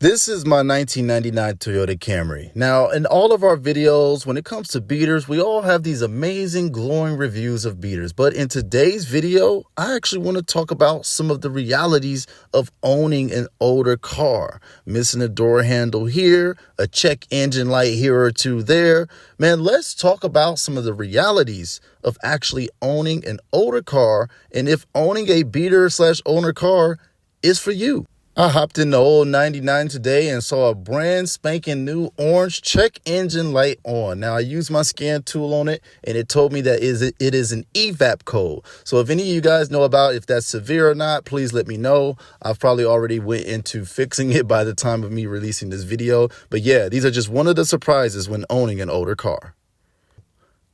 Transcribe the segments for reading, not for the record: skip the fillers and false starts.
This is my 1999 Toyota Camry. Now, in all of our videos, when it comes to beaters, we all have these amazing glowing reviews of beaters. But in today's video, I actually want to talk about some of the realities of owning an older car. Missing a door handle here, a check engine light here or two there. Man, let's talk about some of the realities of actually owning an older car and if owning a beater/owner car is for you. I hopped in the old 99 today and saw a brand spanking new orange check engine light on. Now, I used my scan tool on it and it told me that it is an evap code. So if any of you guys know about if that's severe or not, please let me know. I've probably already went into fixing it by the time of me releasing this video. But yeah, these are just one of the surprises when owning an older car.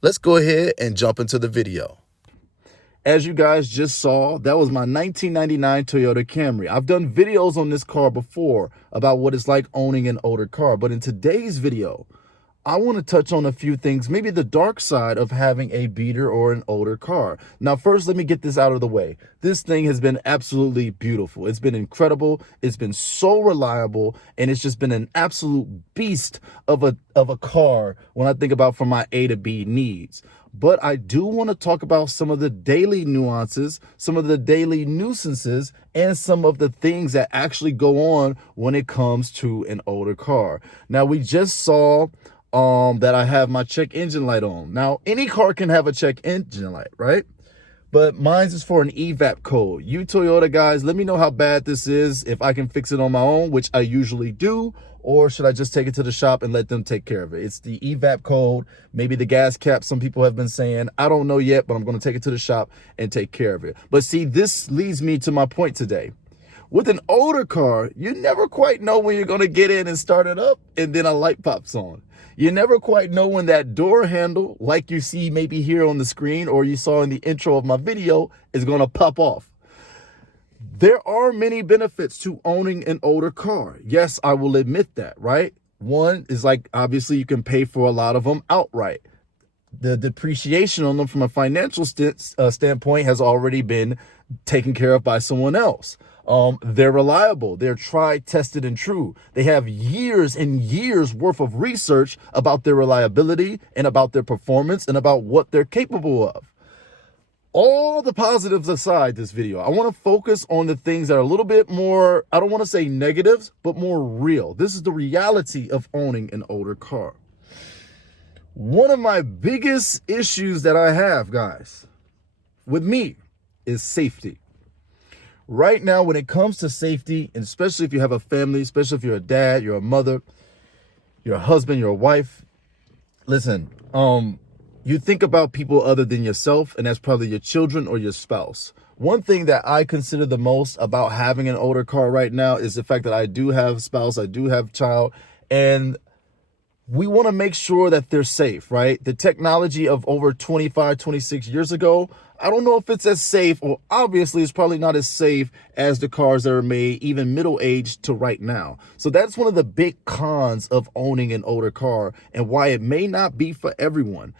Let's go ahead and jump into the video. As you guys just saw, that was my 1999 Toyota Camry. I've done videos on this car before about what it's like owning an older car. But in today's video, I want to touch on a few things, maybe the dark side of having a beater or an older car. Now, first, let me get this out of the way. This thing has been absolutely beautiful. It's been incredible. It's been so reliable, and it's just been an absolute beast of a car when I think about from my A to B needs. But I do want to talk about some of the daily nuances, some of the daily nuisances, and some of the things that actually go on when it comes to an older car. Now, we just saw that I have my check engine light on. Now, any car can have a check engine light, right? But mine's is for an evap code. You Toyota guys, let me know how bad this is, if I can fix it on my own, which I usually do, or should I just take it to the shop and let them take care of it? It's the evap code, maybe the gas cap, some people have been saying. I don't know yet, but I'm going to take it to the shop and take care of it. But see, this leads me to my point today. With an older car, you never quite know when you're going to get in and start it up, and then a light pops on. You never quite know when that door handle, like you see maybe here on the screen or you saw in the intro of my video, is going to pop off. There are many benefits to owning an older car. Yes, I will admit that, right? One is like, obviously, you can pay for a lot of them outright. The depreciation on them from a financial standpoint has already been taken care of by someone else. They're reliable. They're tried, tested, and true. They have years and years worth of research about their reliability and about their performance and about what they're capable of. All the positives aside this video, I want to focus on the things that are a little bit more, I don't want to say negatives, but more real. This is the reality of owning an older car. One of my biggest issues that I have, guys, with me is safety. Right now, when it comes to safety, and especially if you have a family, especially if you're a dad, you're a mother, you're a husband, you're a wife, listen, you think about people other than yourself, and that's probably your children or your spouse. One thing that I consider the most about having an older car right now is the fact that I do have a spouse, I do have a child, and we want to make sure that they're safe, right? The technology of over 25, 26 years ago, I don't know if it's as safe, or obviously it's probably not as safe as the cars that are made even middle-aged to right now. So that's one of the big cons of owning an older car and why it may not be for everyone.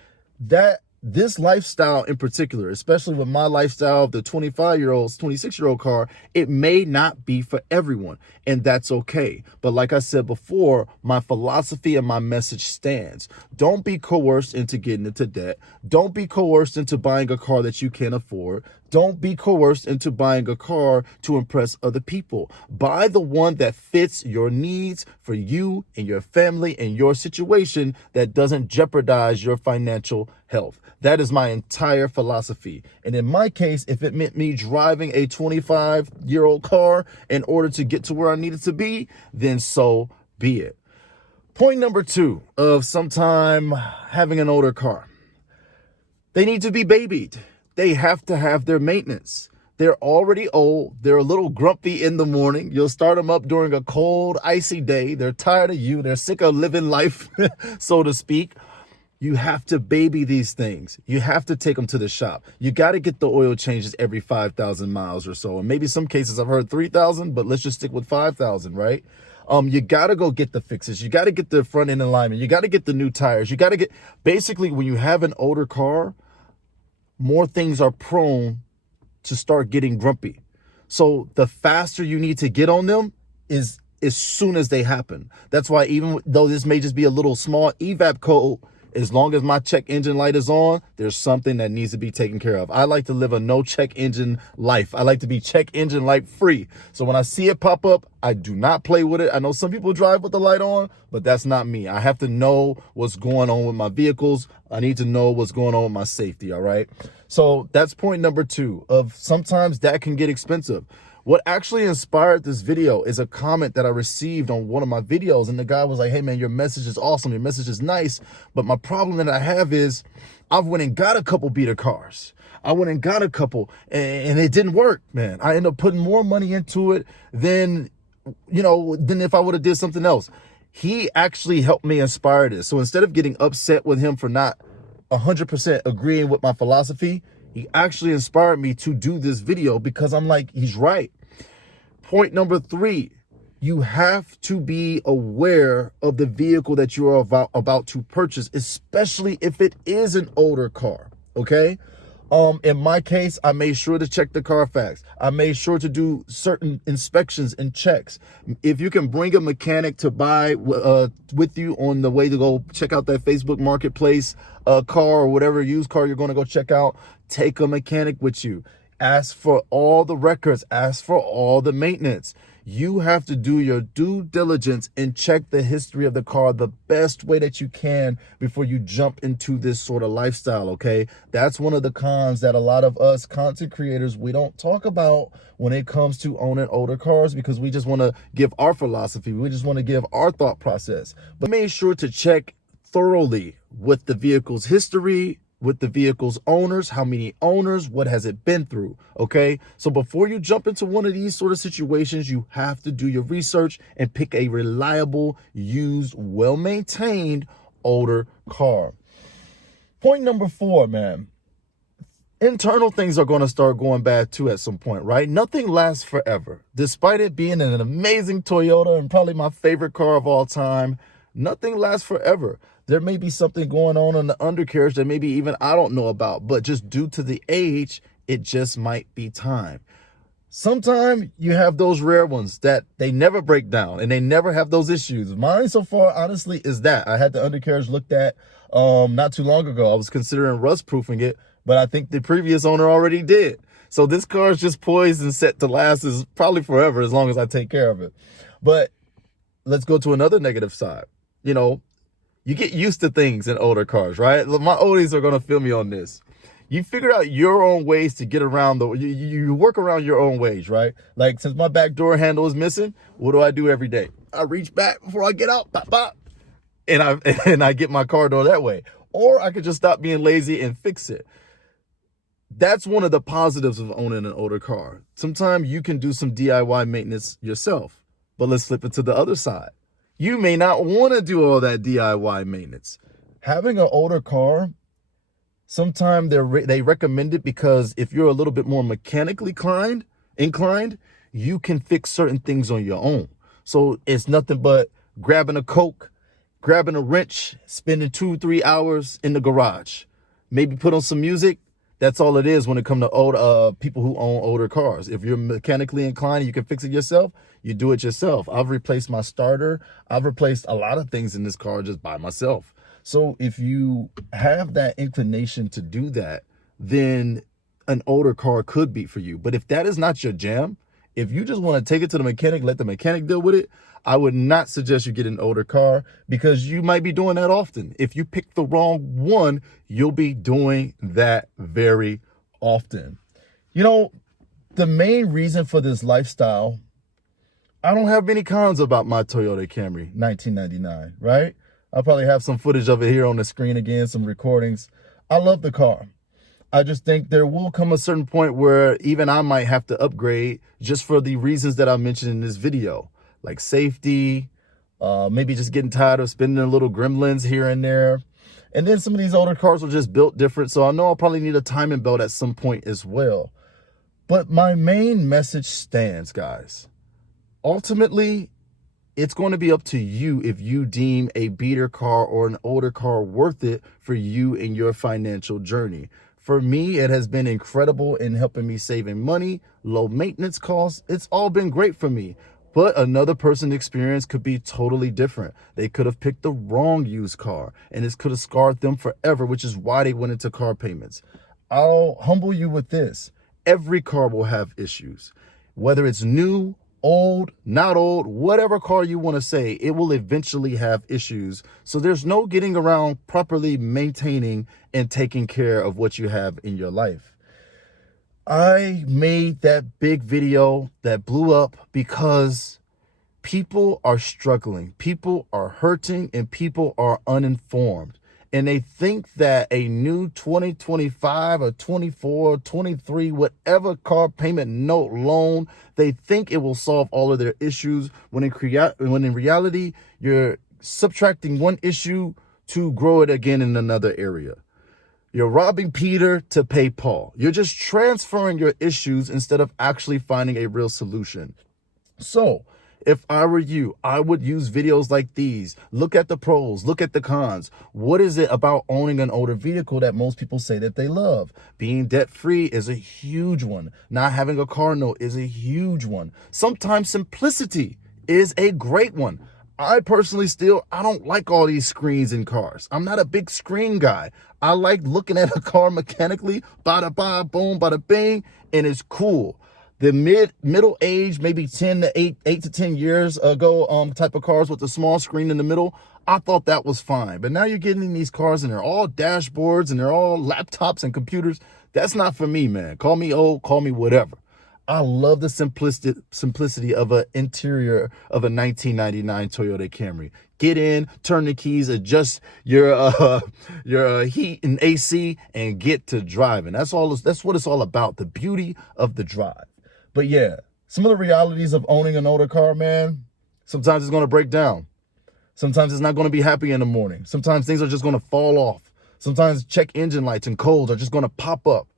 This lifestyle in particular, especially with my lifestyle of the 25-year-old, 26-year-old car, it may not be for everyone, and that's okay. But like I said before, my philosophy and my message stands. Don't be coerced into getting into debt. Don't be coerced into buying a car that you can't afford. Don't be coerced into buying a car to impress other people. Buy the one that fits your needs for you and your family and your situation that doesn't jeopardize your financial health. That is my entire philosophy. And in my case, if it meant me driving a 25-year-old car in order to get to where I needed to be, then so be it. Point number 2 of sometime having an older car. They need to be babied. They have to have their maintenance. They're already old. They're a little grumpy in the morning. You'll start them up during a cold, icy day. They're tired of you. They're sick of living life, so to speak. You have to baby these things. You have to take them to the shop. You got to get the oil changes every 5,000 miles or so. And maybe some cases I've heard 3,000, but let's just stick with 5,000, right? You got to go get the fixes. You got to get the front end alignment. You got to get the new tires. You got to get, basically, when you have an older car, more things are prone to start getting grumpy. So the faster you need to get on them is as soon as they happen. That's why even though this may just be a little small evap code, as long as my check engine light is on, there's something that needs to be taken care of. I like to live a no check engine life. I like to be check engine light free. So when I see it pop up, I do not play with it. I know some people drive with the light on, but that's not me. I have to know what's going on with my vehicles. I need to know what's going on with my safety, all right? So that's point number 2 of sometimes that can get expensive. What actually inspired this video is a comment that I received on one of my videos. And the guy was like, hey man, your message is awesome. Your message is nice. But my problem that I have is I've went and got a couple beater cars. I went and got a couple and it didn't work, man. I ended up putting more money into it than if I would have did something else. He actually helped me inspire this. So instead of getting upset with him for not 100% agreeing with my philosophy, he actually inspired me to do this video because I'm like, he's right. Point number 3, you have to be aware of the vehicle that you are about to purchase, especially if it is an older car, okay? In my case, I made sure to check the Carfax. I made sure to do certain inspections and checks. If you can bring a mechanic to buy with you on the way to go check out that Facebook Marketplace car or whatever used car you're going to go check out, take a mechanic with you. Ask for all the records. Ask for all the maintenance. You have to do your due diligence and check the history of the car the best way that you can before you jump into this sort of lifestyle, okay? That's one of the cons that a lot of us content creators, we don't talk about when it comes to owning older cars because we just want to give our philosophy. We just want to give our thought process. But make sure to check thoroughly with the vehicle's history, with the vehicle's owners, how many owners, what has it been through, okay? So before you jump into one of these sort of situations, you have to do your research and pick a reliable, used, well-maintained older car. Point number 4, man. Internal things are going to start going bad too at some point, right? Nothing lasts forever. Despite it being an amazing Toyota and probably my favorite car of all time, nothing lasts forever. There may be something going on in the undercarriage that maybe even I don't know about, but just due to the age, it just might be time. Sometimes you have those rare ones that they never break down and they never have those issues. Mine so far, honestly, is that. I had the undercarriage looked at not too long ago. I was considering rust proofing it, but I think the previous owner already did. So this car is just poised and set to last is probably forever as long as I take care of it. But let's go to another negative side. You get used to things in older cars, right? My oldies are going to feel me on this. You figure out your own ways to get around you work around your own ways, right? Like since my back door handle is missing, what do I do every day? I reach back before I get out, pop, pop, and I get my car door that way. Or I could just stop being lazy and fix it. That's one of the positives of owning an older car. Sometimes you can do some DIY maintenance yourself, but let's flip it to the other side. You may not want to do all that DIY maintenance. Having an older car, sometimes they recommend it because if you're a little bit more mechanically inclined, you can fix certain things on your own. So it's nothing but grabbing a Coke, grabbing a wrench, spending 2-3 hours in the garage. Maybe put on some music. That's all it is when it comes to old people who own older cars. If you're mechanically inclined and you can fix it yourself, you do it yourself. I've replaced my starter. I've replaced a lot of things in this car just by myself. So if you have that inclination to do that, then an older car could be for you. But if that is not your jam, if you just want to take it to the mechanic, let the mechanic deal with it, I would not suggest you get an older car because you might be doing that often. If you pick the wrong one, you'll be doing that very often. The main reason for this lifestyle, I don't have many cons about my Toyota Camry 1999, right? I'll probably have some footage of it here on the screen again, some recordings. I love the car. I just think there will come a certain point where even I might have to upgrade just for the reasons that I mentioned in this video, like safety, maybe just getting tired of spending a little gremlins here and there. And then some of these older cars are just built different, so I know I'll probably need a timing belt at some point as well. But my main message stands, guys. Ultimately, it's going to be up to you if you deem a beater car or an older car worth it for you in your financial journey. For me, it has been incredible in helping me saving money, low maintenance costs. It's all been great for me. But another person's experience could be totally different. They could have picked the wrong used car and this could have scarred them forever, which is why they went into car payments. I'll humble you with this. Every car will have issues. Whether it's new, old, not old, whatever car you want to say, it will eventually have issues. So there's no getting around properly maintaining and taking care of what you have in your life. I made that big video that blew up because people are struggling, people are hurting, and people are uninformed. And they think that a new 2025 or 24, 23, whatever car payment note loan, they think it will solve all of their issues when in reality, you're subtracting one issue to grow it again in another area. You're robbing Peter to pay Paul. You're just transferring your issues instead of actually finding a real solution. So if I were you, I would use videos like these. Look at the pros, look at the cons. What is it about owning an older vehicle that most people say that they love? Being debt-free is a huge one. Not having a car note is a huge one. Sometimes simplicity is a great one. I personally I don't like all these screens in cars. I'm not a big screen guy. I like looking at a car mechanically, bada ba, boom, bada bing, and it's cool. The middle age, maybe 8 to 10 years ago, type of cars with the small screen in the middle, I thought that was fine. But now you're getting in these cars and they're all dashboards and they're all laptops and computers. That's not for me, man. Call me old, call me whatever. I love the simplicity of an interior of a 1999 Toyota Camry. Get in, turn the keys, adjust your heat and AC, and get to driving. That's what it's all about, the beauty of the drive. But yeah, some of the realities of owning an older car, man, sometimes it's going to break down. Sometimes it's not going to be happy in the morning. Sometimes things are just going to fall off. Sometimes check engine lights and codes are just going to pop up.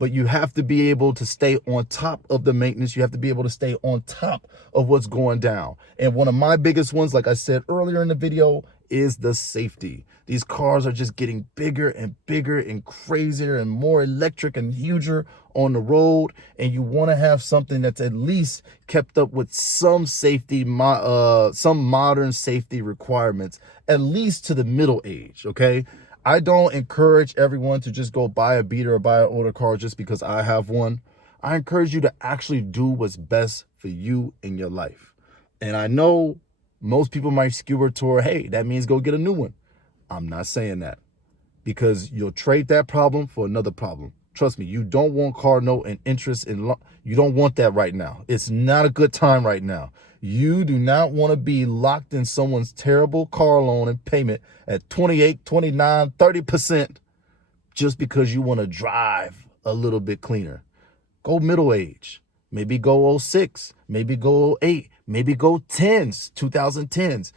But you have to be able to stay on top of the maintenance. You have to be able to stay on top of what's going down. And one of my biggest ones, like I said earlier in the video, is the safety. These cars are just getting bigger and bigger and crazier and more electric and huger on the road. And you want to have something that's at least kept up with some safety, some modern safety requirements, at least to the middle age, okay? I don't encourage everyone to just go buy a beater or buy an older car just because I have one. I encourage you to actually do what's best for you in your life. And I know most people might skewer toward, hey, that means go get a new one. I'm not saying that, because you'll trade that problem for another problem. Trust me, you don't want car note and interest you don't want that right now. It's not a good time right now. You do not want to be locked in someone's terrible car loan and payment at 28, 29, 30% just because you want to drive a little bit cleaner. Go middle age. Maybe go 06, maybe go 08, maybe go 10s, 2010s.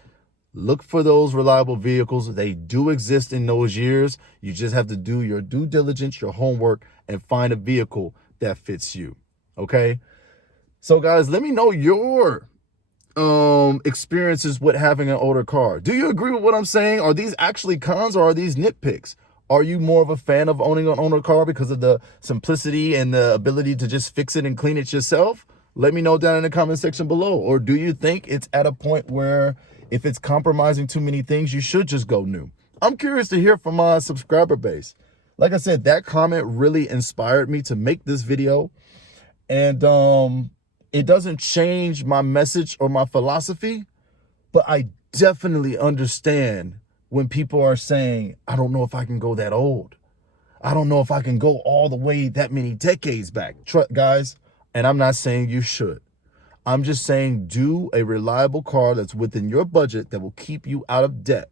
Look for those reliable vehicles. They do exist in those years. You just have to do your due diligence, your homework, and find a vehicle that fits you. Okay? So guys, let me know your experiences with having an older car. Do you agree with what I'm saying? Are these actually cons or are these nitpicks? Are you more of a fan of owning an older car because of the simplicity and the ability to just fix it and clean it yourself? Let me know down in the comment section below. Or do you think it's at a point where if it's compromising too many things, you should just go new? I'm curious to hear from my subscriber base. Like I said, that comment really inspired me to make this video. And it doesn't change my message or my philosophy, but I definitely understand when people are saying, I don't know if I can go that old. I don't know if I can go all the way that many decades back. Guys, and I'm not saying you should. I'm just saying do a reliable car that's within your budget that will keep you out of debt.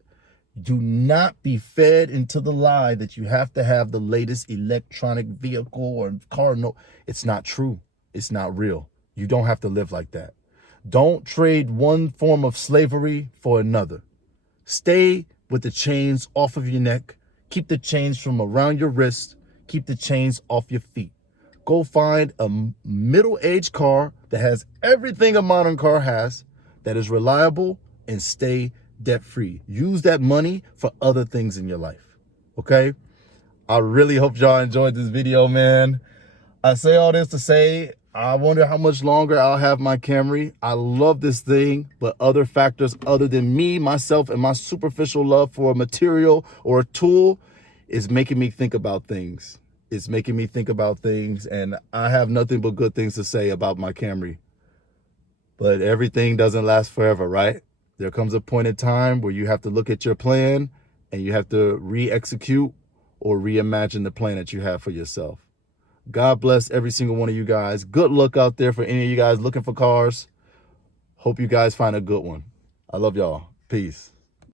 Do not be fed into the lie that you have to have the latest electronic vehicle or car. No, it's not true. It's not real. You don't have to live like that. Don't trade one form of slavery for another. Stay with the chains off of your neck. Keep the chains from around your wrist. Keep the chains off your feet. Go find a middle-aged car that has everything a modern car has, that is reliable, and stay debt-free. Use that money for other things in your life, okay? I really hope y'all enjoyed this video, man. I say all this to say I wonder how much longer I'll have my Camry. I love this thing, but other factors other than me, myself, and my superficial love for a material or a tool is making me think about things. It's making me think about things, and I have nothing but good things to say about my Camry. But everything doesn't last forever, right? There comes a point in time where you have to look at your plan and you have to re-execute or reimagine the plan that you have for yourself. God bless every single one of you guys. Good luck out there for any of you guys looking for cars. Hope you guys find a good one. I love y'all. Peace.